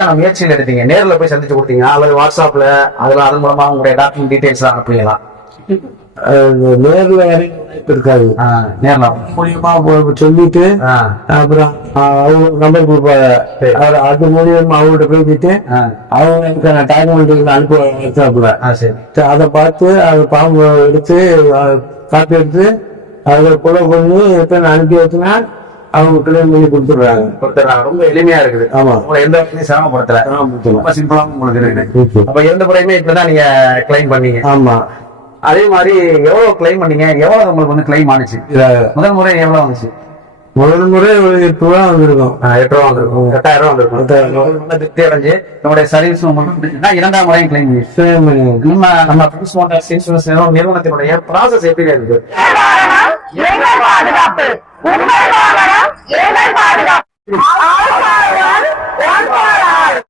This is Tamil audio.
முயற்சிகள் எடுத்தீங்க? நேர்ல போய் சந்திச்சு கொடுத்தீங்க அல்லது வாட்ஸ்அப்ல அதன் மூலமா உங்களுடைய டாக்குமெண்ட் டீடைல்ஸ் அனுப்புவீங்களா? நேர்ல இறங்கி வாய்ப்பு இருக்காது. நேர்ல மூலியமா சொல்லிட்டு அப்புறம் அவங்க நம்பர் கொடுப்பாங்க. அது மூலியமா அவங்கள்ட்ட பேசிட்டு அவங்க எனக்கு டாக்குமெண்ட் அனுப்ப வாட்ஸ்அப்ல. அதை பார்த்து அதை பாம்பு எடுத்து காப்பி எடுத்து அதை கொலை பண்ணி எத்தனை அனுப்பி வச்சுன்னா அவங்க கிளைம் பண்ணி கொடுத்துடுறாங்க. ரொம்ப எளிமையா இருக்குது. ஆமா, உங்களை எந்த வகையும் சிரமப்படுத்தல. ரொம்ப சிம்பிளா உங்களுக்கு இருக்கு. அப்ப எந்த முறையுமே இப்பதான் நீங்க கிளைம் பண்ணீங்க? ஆமா. அதே மாதிரி எவ்வளவு கிளைம் பண்ணீங்க? எவ்வளவு உங்களுக்கு வந்து கிளைம் ஆனிச்சு? முதல் முறை எவ்வளவு வந்துச்சு? முதல் முறை ஒரு 8 ரூபா வந்திருக்கும். 8 ரூபா வந்திருக்கும். 8000 வந்திருக்கும். திருப்தி அடைஞ்சு நம்மளுடைய சர்வீஸ் இரண்டாம் முறையும் கிளைம் பண்ணி நம்ம பிரின்ஸ் மோட்டார்ஸ் இன்சூரன்ஸ் நிறுவனத்தினுடைய ப்ராசஸ் எப்படி இருக்கு?